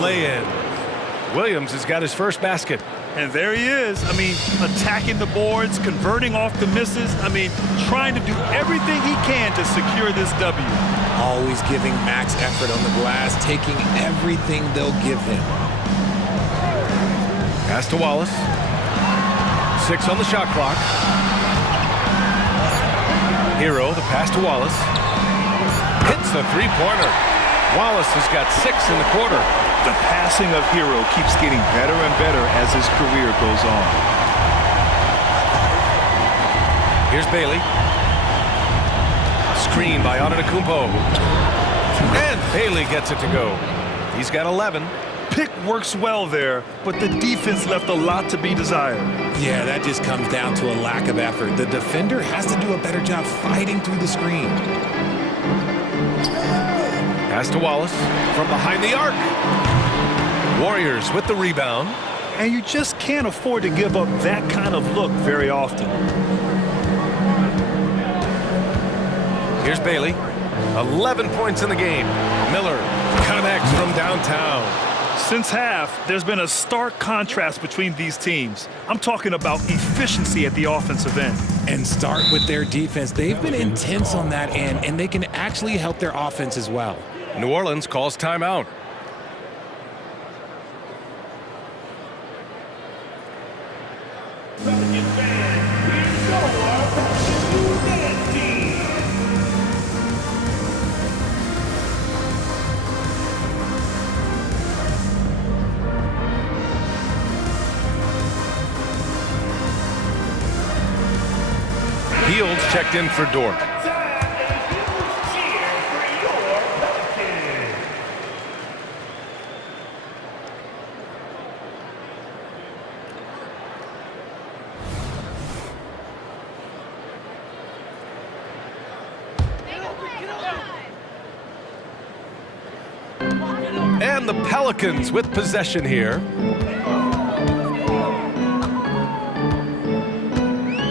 lay-in. Williams has got his first basket. And there he is. I mean, attacking the boards, converting off the misses. I mean, trying to do everything he can to secure this W. Always giving max effort on the glass, taking everything they'll give him. Pass to Wallace. 6 on the shot clock. Hero, the pass to Wallace. Hits the three-pointer. Wallace has got 6 in the quarter. The passing of Hero keeps getting better and better as his career goes on. Here's Bailey. Screen by Antetokounmpo. And Bailey gets it to go. He's got 11. Pick works well there, but the defense left a lot to be desired. Yeah, that just comes down to a lack of effort. The defender has to do a better job fighting through the screen. Pass to Wallace from behind the arc. Warriors with the rebound. And you just can't afford to give up that kind of look very often. Here's Bailey. 11 points in the game. Miller connects from downtown. Since half, there's been a stark contrast between these teams. I'm talking about efficiency at the offensive end. And start with their defense. They've been intense on that end, and they can actually help their offense as well. New Orleans calls timeout. Fields checked in for Dort. And the Pelicans with possession here.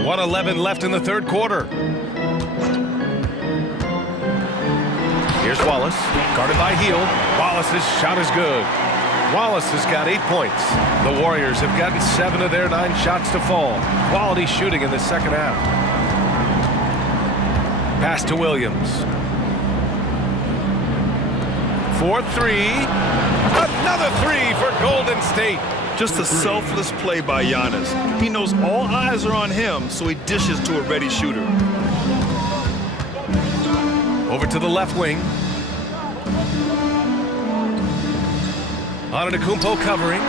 1:11 left in the third quarter. Here's Wallace, guarded by Heel. Wallace's shot is good. Wallace has got 8 points. The Warriors have gotten 7 of their 9 shots to fall. Quality shooting in the second half. Pass to Williams. 4-3. Another 3 for Golden State. Just a selfless play by Giannis. He knows all eyes are on him, so he dishes to a ready shooter. Over to the left wing. Antetokounmpo covering.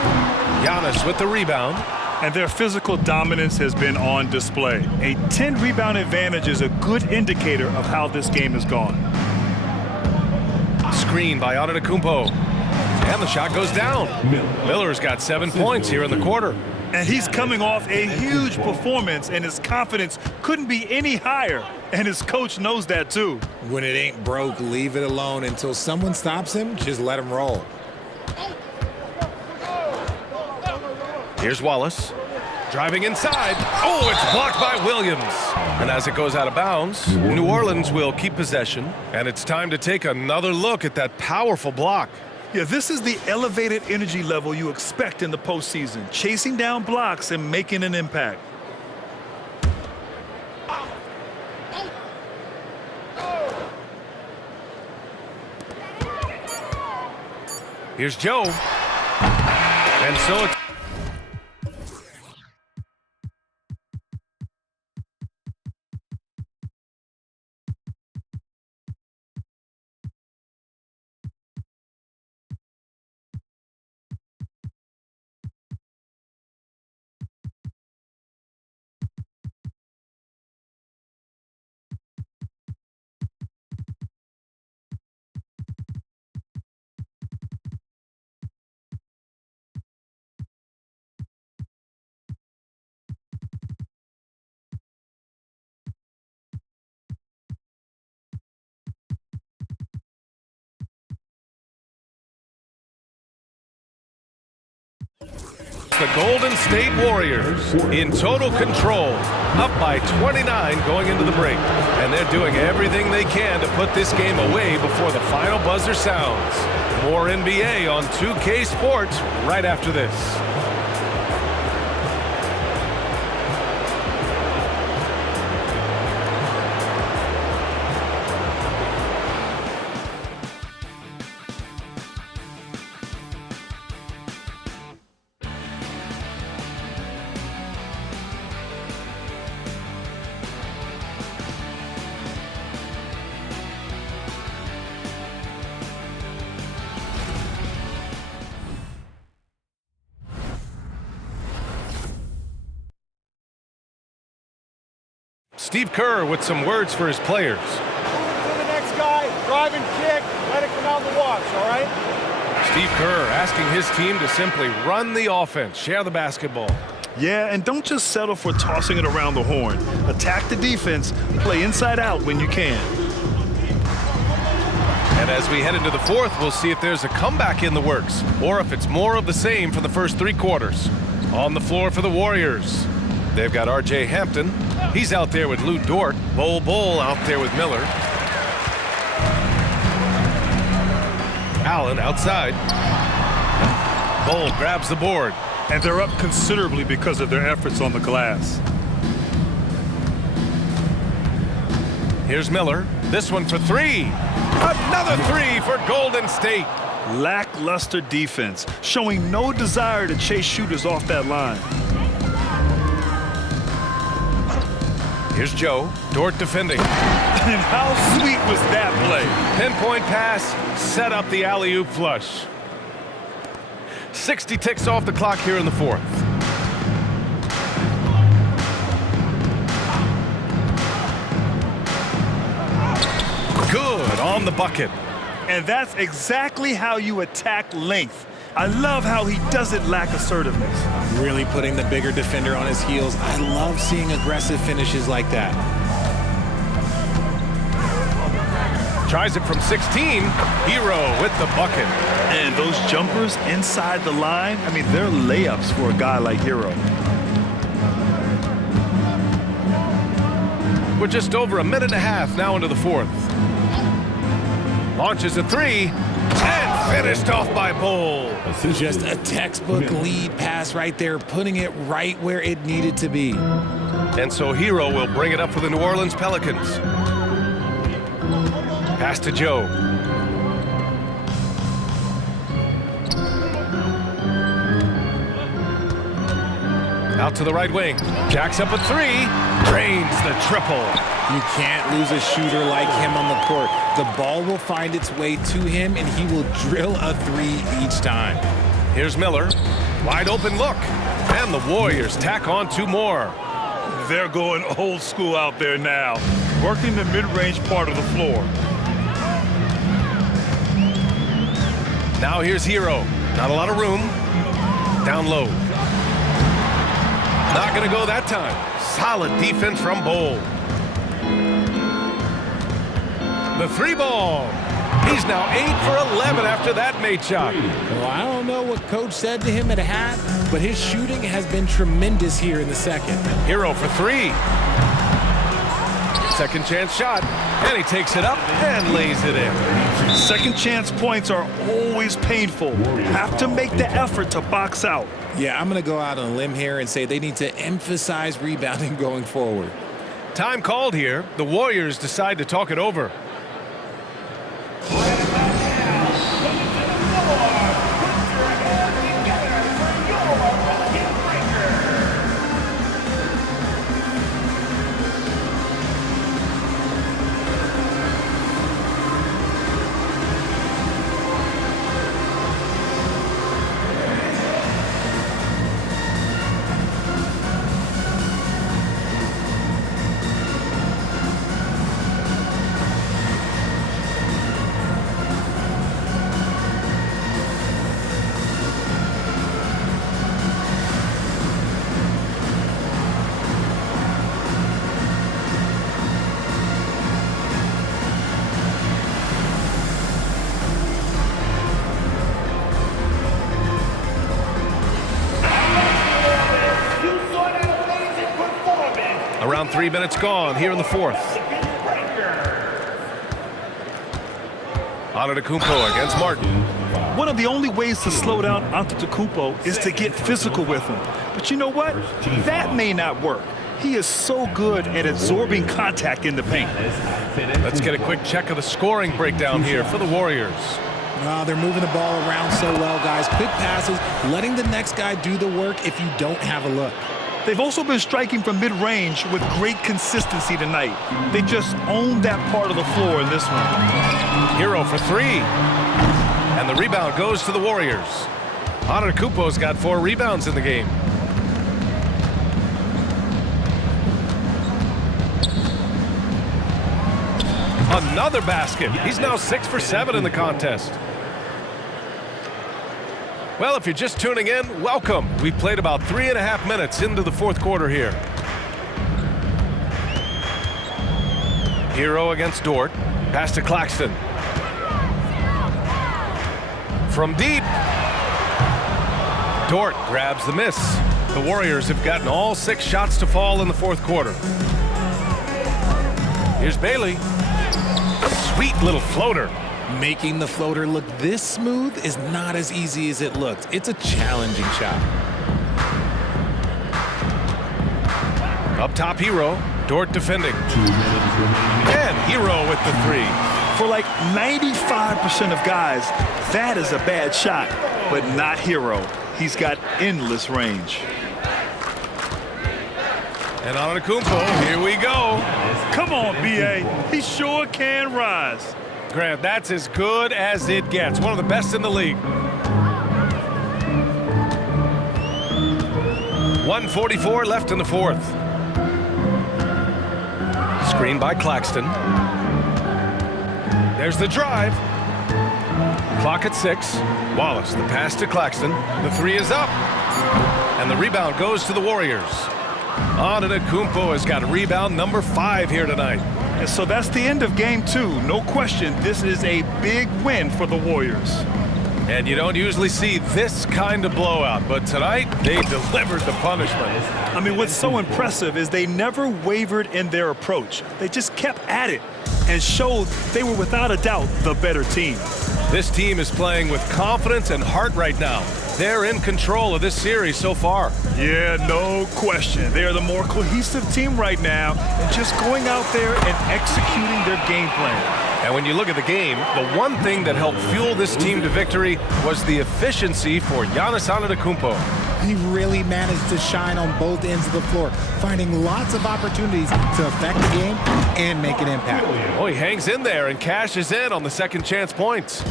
Giannis with the rebound. And their physical dominance has been on display. A 10-rebound advantage is a good indicator of how this game has gone. Screen by Antetokounmpo. And the shot goes down. Miller's got 7 points here in the quarter. And he's coming off a huge performance, and his confidence couldn't be any higher. And his coach knows that, too. When it ain't broke, leave it alone. Until someone stops him, just let him roll. Here's Wallace. Driving inside. Oh, it's blocked by Williams. And as it goes out of bounds, New Orleans will keep possession. And it's time to take another look at that powerful block. Yeah, this is the elevated energy level you expect in the postseason, chasing down blocks and making an impact. Here's Joe. And so it's the Golden State Warriors in total control, up by 29 going into the break. And they're doing everything they can to put this game away before the final buzzer sounds. More NBA on 2K Sports right after this. Steve Kerr with some words for his players. To the next guy, drive and kick, let it come out the wash, all right? Steve Kerr asking his team to simply run the offense, share the basketball. Yeah, and don't just settle for tossing it around the horn. Attack the defense, play inside out when you can. And as we head into the fourth, we'll see if there's a comeback in the works or if it's more of the same for the first 3 quarters. On the floor for the Warriors, they've got R.J. Hampton. He's out there with Lou Dort. Bol out there with Miller. Allen outside. Bol grabs the board. And they're up considerably because of their efforts on the glass. Here's Miller. This one for 3. Another 3 for Golden State. Lackluster defense, showing no desire to chase shooters off that line. Here's Joe. Dort defending. And how sweet was that play? Pinpoint pass, set up the alley-oop flush. 60 ticks off the clock here in the fourth. Good on the bucket. And that's exactly how you attack length. I love how he doesn't lack assertiveness. Really putting the bigger defender on his heels. I love seeing aggressive finishes like that. Tries it from 16. Hero with the bucket. And those jumpers inside the line, I mean, they're layups for a guy like Hero. We're just over a minute and a half now into the fourth. Launches a 3 and finished off by Bol. Just a textbook lead pass right there, putting it right where it needed to be. And so Hero will bring it up for the New Orleans Pelicans. Pass to Joe. Out to the right wing. Jacks up a 3. Drains the triple. You can't lose a shooter like him on the court. The ball will find its way to him, and he will drill a 3 each time. Here's Miller. Wide open look. And the Warriors tack on 2 more. They're going old school out there now, working the mid-range part of the floor. Now here's Hero. Not a lot of room. Down low. Not going to go that time. Solid defense from Bol. The 3 ball. He's now 8 for 11 after that made shot. Well, I don't know what coach said to him at half, but his shooting has been tremendous here in the second. Hero for 3. Second chance shot. And he takes it up and lays it in. Second chance points are always painful. Have to make the effort to box out. Yeah, I'm going to go out on a limb here and say they need to emphasize rebounding going forward. Time called here. The Warriors decide to talk it over. Around 3 minutes gone here in the fourth. Antetokounmpo against Martin. One of the only ways to slow down Antetokounmpo is to get physical with him. But you know what? That may not work. He is so good at absorbing contact in the paint. Let's get a quick check of the scoring breakdown here for the Warriors. Oh, they're moving the ball around so well, guys. Quick passes, letting the next guy do the work if you don't have a look. They've also been striking from mid-range with great consistency tonight. They just owned that part of the floor in this one. Hero for three. And the rebound goes to the Warriors. Antetokounmpo's got 4 rebounds in the game. Another basket. He's now 6 for 7 in the contest. Well, if you're just tuning in, welcome. We've played about 3.5 minutes into the fourth quarter here. Hero against Dort. Pass to Claxton. From deep. Dort grabs the miss. The Warriors have gotten all 6 shots to fall in the fourth quarter. Here's Bailey. Sweet little floater. Making the floater look this smooth is not as easy as it looked. It's a challenging shot. Up top, Hero. Dort defending. And Hero with the 3. For like 95% of guys, that is a bad shot, but not Hero. He's got endless range. And Antetokounmpo, here we go. Come on, B.A. He sure can rise. Grant, that's as good as it gets. One of the best in the league. 1:44 left in the fourth. Screen by Claxton. There's the drive. Clock at 6. Wallace, the pass to Claxton. The 3 is up. And the rebound goes to the Warriors. Antetokounmpo has got rebound number 5 here tonight. And so that's the end of game 2. No question, this is a big win for the Warriors. And you don't usually see this kind of blowout, but tonight they delivered the punishment. I mean, what's so impressive is they never wavered in their approach. They just kept at it and showed they were without a doubt the better team. This team is playing with confidence and heart right now. They're in control of this series so far. Yeah, no question. They're the more cohesive team right now and just going out there and executing their game plan. And when you look at the game, the one thing that helped fuel this team to victory was the efficiency for Giannis Antetokounmpo. He really managed to shine on both ends of the floor, finding lots of opportunities to affect the game and make an impact. Oh, he hangs in there and cashes in on the second chance points.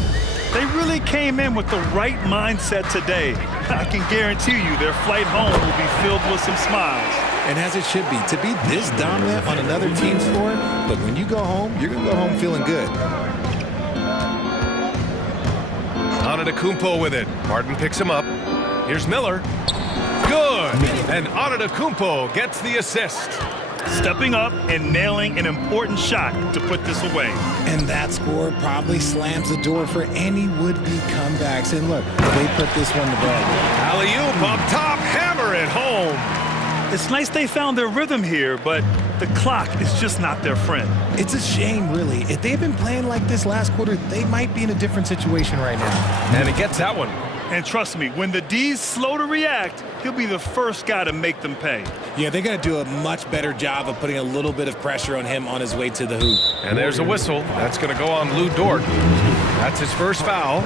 They really came in with the right mindset today. I can guarantee you their flight home will be filled with some smiles. And as it should be, to be this dominant on another team's floor, but when you go home, you're going to go home feeling good. Antetokounmpo with it. Martin picks him up. Here's Miller. Good. And Antetokounmpo gets the assist. Stepping up and nailing an important shot to put this away. And that score probably slams the door for any would-be comebacks. And look, they put this one to bed. Alley-oop up top, hammer it home. It's nice they found their rhythm here, but the clock is just not their friend. It's a shame, really. If they had been playing like this last quarter, they might be in a different situation right now. And he gets that one. And trust me, when the D's slow to react, he'll be the first guy to make them pay. Yeah, they're going to do a much better job of putting a little bit of pressure on him on his way to the hoop. And there's a whistle. That's going to go on Lou Dort. That's his first foul.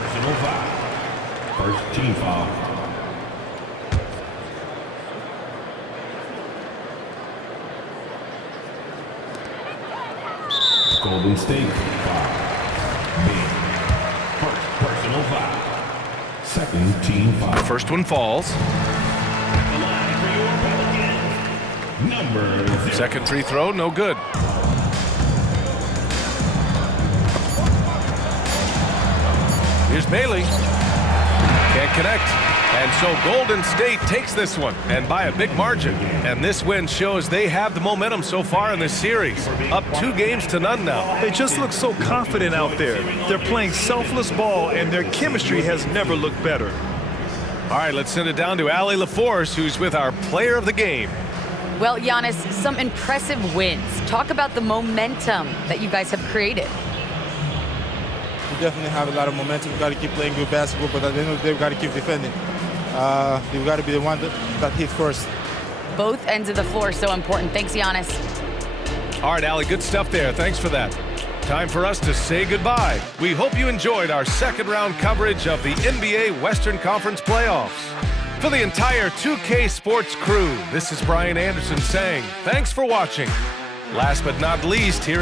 First team foul. Golden State foul. First personal foul. Second team foul. The first one falls. The line for your Pelicans, number 0. Second free throw, no good. Here's Bailey. Can't connect. And so Golden State takes this one, and by a big margin. And this win shows they have the momentum so far in this series. Up 2-0 now. They just look so confident out there. They're playing selfless ball, and their chemistry has never looked better. All right, let's send it down to Allie LaForce, who's with our player of the game. Well, Giannis, some impressive wins. Talk about the momentum that you guys have created. definitely have a lot of momentum. We've got to keep playing good basketball, but at the end of the day, we've got to keep defending. We've got to be the one that hit first. Both ends of the floor so important. Thanks, Giannis. All right, Allie, good stuff there. Thanks for that. Time for us to say goodbye. We hope you enjoyed our second round coverage of the NBA Western Conference playoffs. For the entire 2K Sports crew, this is Brian Anderson saying thanks for watching. Last but not least, here is